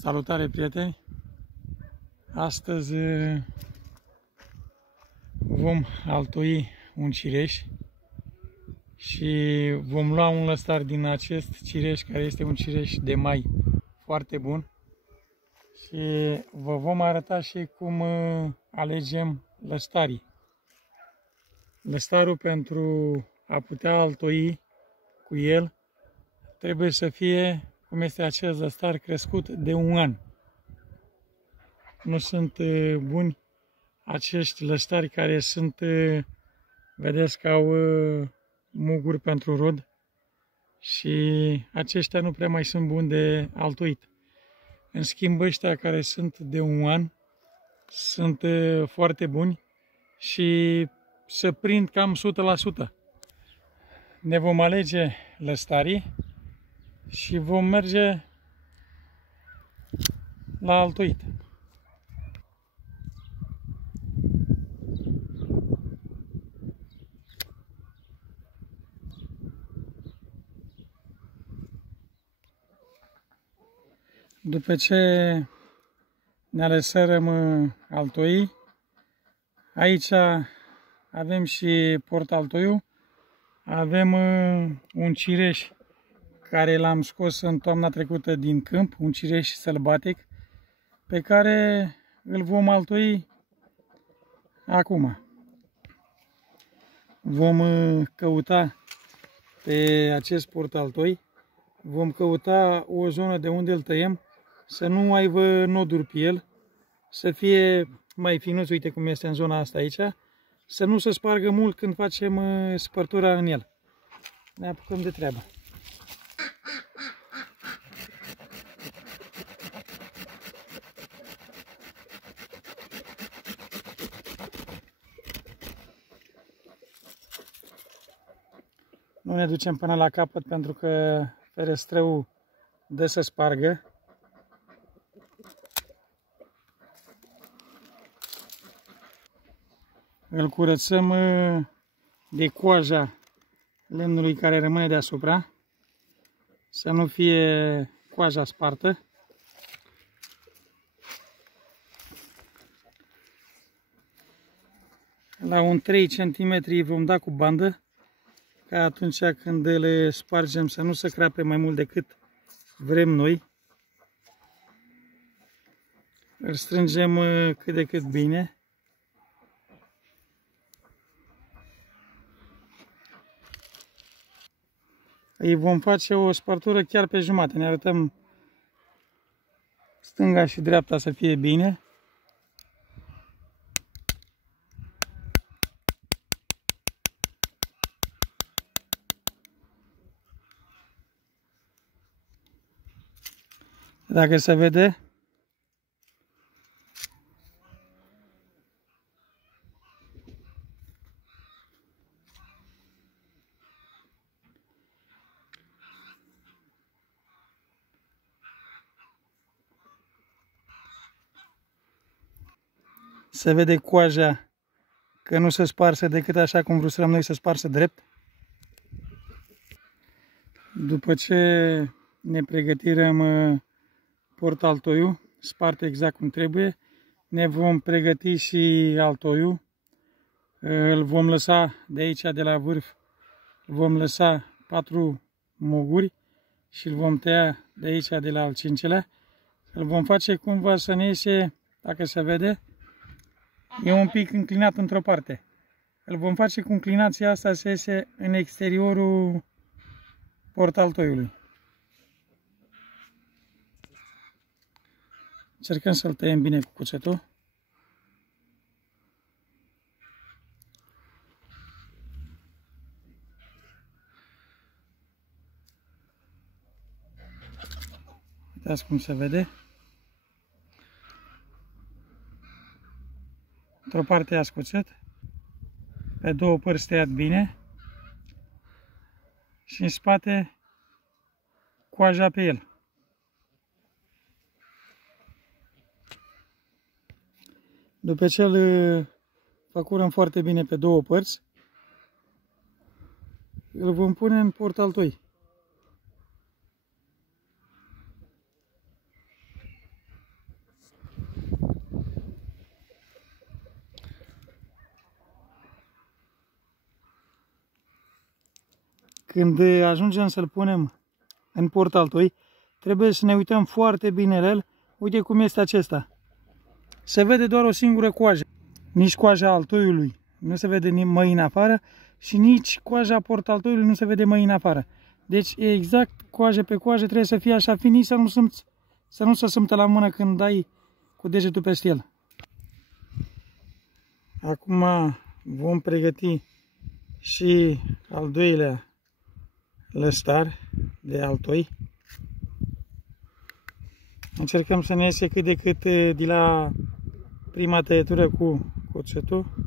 Salutare, prieteni! Astăzi vom altui un cireș și vom lua un lăstar din acest cireș, care este un cireș de mai foarte bun, și vă vom arăta și cum alegem lăstarii. Lăstarul, pentru a putea altui cu el, trebuie să fie, cum este acest lăstar, crescut de 1 an. Nu sunt buni acești lăstari care sunt, vedeți că au muguri pentru rod, și aceștia nu prea mai sunt buni de altuit. În schimb, ăștia care sunt de 1 an sunt foarte buni și se prind cam 100%. Ne vom alege lăstarii și vom merge la altuit. După ce ne alesărăm altoii, aici avem și portaltoiul, avem un cireș care l-am scos în toamna trecută din câmp, un cireș sălbatic, pe care îl vom altoi acum. Vom căuta pe acest portaltoi, vom căuta o zonă de unde îl tăiem, să nu aibă noduri pe el, să fie mai finuț, uite cum este în zona asta aici, să nu se spargă mult când facem spărtura în el. Ne apucăm de treabă. Nu ne ducem până la capăt pentru că ferestrăul dă să spargă. Îl curățăm de coaja lemnului care rămâne deasupra, să nu fie coaja spartă. La un 3 cm vom da cu bandă, ca atunci când le spargem să nu se crape mai mult decât vrem noi. Îl strângem cât de cât bine. Îi vom face o spartură chiar pe jumate. Ne arătăm stânga și dreapta să fie bine. Dacă se vede, se vede coaja că nu se sparse decât așa cum vrem noi să sparsă drept. După ce ne pregătirăm portaltoiul spart exact cum trebuie, ne vom pregăti și altoiul. Îl vom lăsa de aici, de la vârf, vom lăsa 4 muguri și îl vom tăia de aici, de la al 5-lea. Îl vom face cumva să ne iese, dacă se vede, e un pic înclinat într-o parte. Îl vom face cu înclinația asta să iese în exteriorul portaltoiului. Încercăm să-l tăiem bine cu cuțetul. Uitați cum se vede. Într-o parte ia cuțet, pe 2 părți tăiat bine și în spate coaja pe el. După ce îl făcurăm foarte bine pe 2 părți, îl vom pune în portaltoi. când ajungem să-l punem în portaltoi, trebuie să ne uităm foarte bine la el. Uite cum este acesta. Se vede doar o singură coajă. Nici coaja altoiului nu se vede măi în afară și nici coaja portaltoiului nu se vede măi în afară. Deci exact coajă pe coajă trebuie să fie așa fin, să nu se simtă la mână când dai cu degetul peste el. Acum vom pregăti și al doilea lăstar de altoi. Încercăm să ne iese cât de cât de la prima tăietură cu cuțitul.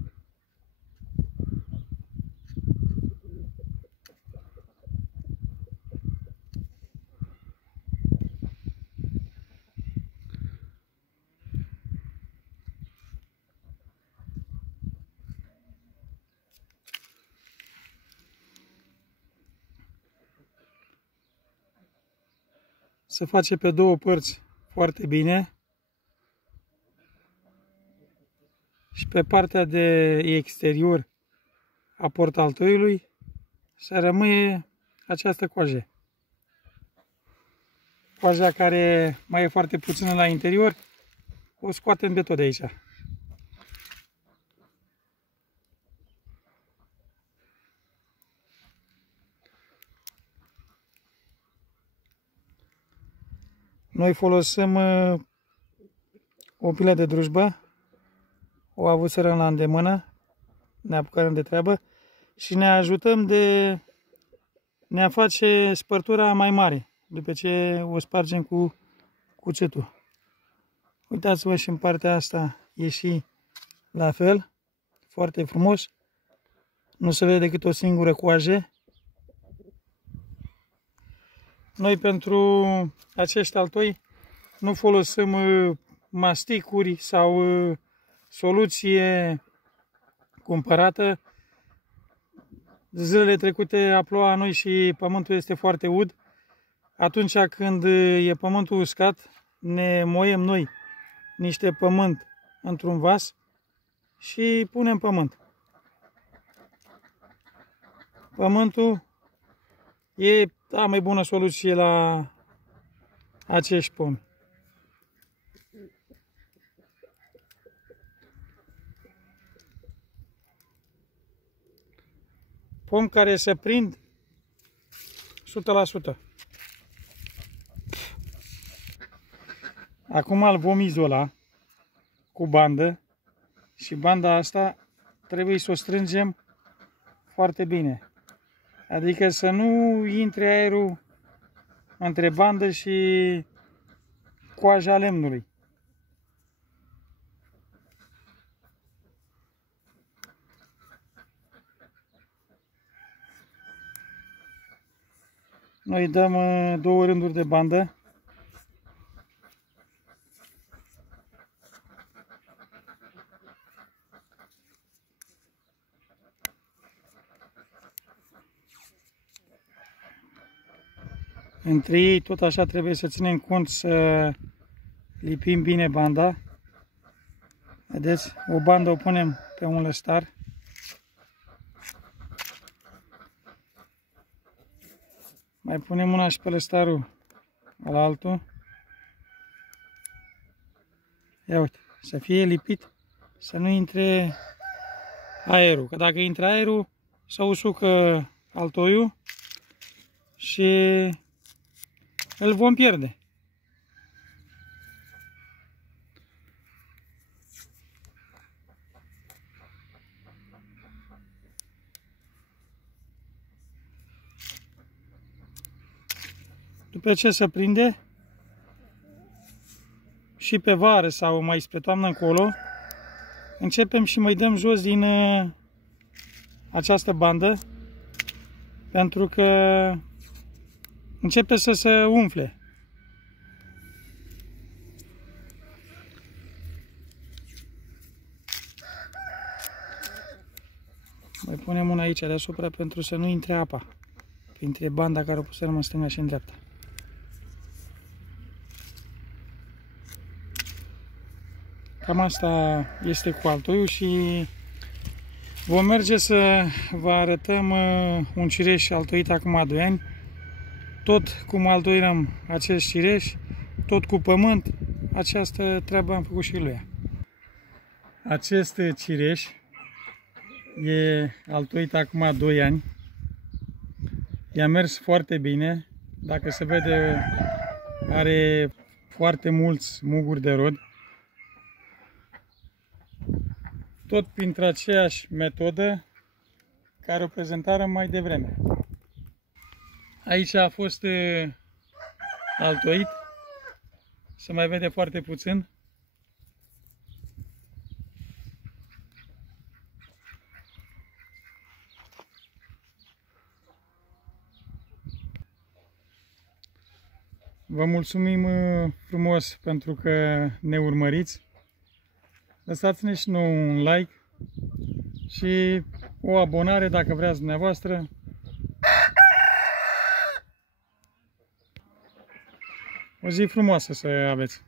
Se face pe două părți foarte bine și pe partea de exterior a portaltoiului să rămâie această coajă. Coaja care mai e foarte puțină la interior o scoatem de tot de aici. Noi folosim o pilă de drujbă, o avuserăm la îndemână, ne apucăm de treabă și ne ajutăm de ne-a face spărtura mai mare, după ce o spargem cu cuțitul. Uitați-vă și în partea asta e și la fel, foarte frumos, nu se vede decât o singură coajă. Noi pentru acești altoi nu folosim masticuri sau soluție cumpărată. Zilele trecute a plouat noi și pământul este foarte ud. Atunci când e pământul uscat, ne moiem noi niște pământ într-un vas și punem pământ. Pământul e cea mai bună soluție la acești pomi. Pomi care se prind 100%. Acum îl vom izola cu bandă și banda asta trebuie să o strângem foarte bine. Adică să nu intre aerul între bandă și coaja lemnului. Noi dăm două rânduri de bandă. Între ei tot așa trebuie să ținem cont să lipim bine banda. Vedeți? O bandă o punem pe un lăstar. Mai punem una și pe lăstarul la altul. Ia uite, să fie lipit, să nu intre aerul. Că dacă intră aerul, se usucă altoiul și îl vom pierde. După ce se prinde, și pe vară sau mai spre toamnă încolo, începem și mai dăm jos din această bandă, pentru că începe să se umfle. Mai punem una aici deasupra pentru să nu intre apa printre banda care o pusem în stânga și în dreapta. Cam asta este cu altoiul și Vom merge să vă arătăm un cireș altoit acum 2 ani. Tot cum altoirăm acest cireș, tot cu pământ, această treabă am făcut și lui ea. Acest cireș e altoit acum 2 ani. I-a mers foarte bine. Dacă se vede, are foarte mulți muguri de rod. Tot printre aceeași metodă care o prezentarăm mai devreme. Aici a fost altoit. Se mai vede foarte puțin. Vă mulțumim frumos pentru că ne urmăriți. Lăsați-ne și nouă un like și o abonare dacă vreați dumneavoastră. O zi frumoasă să aveți!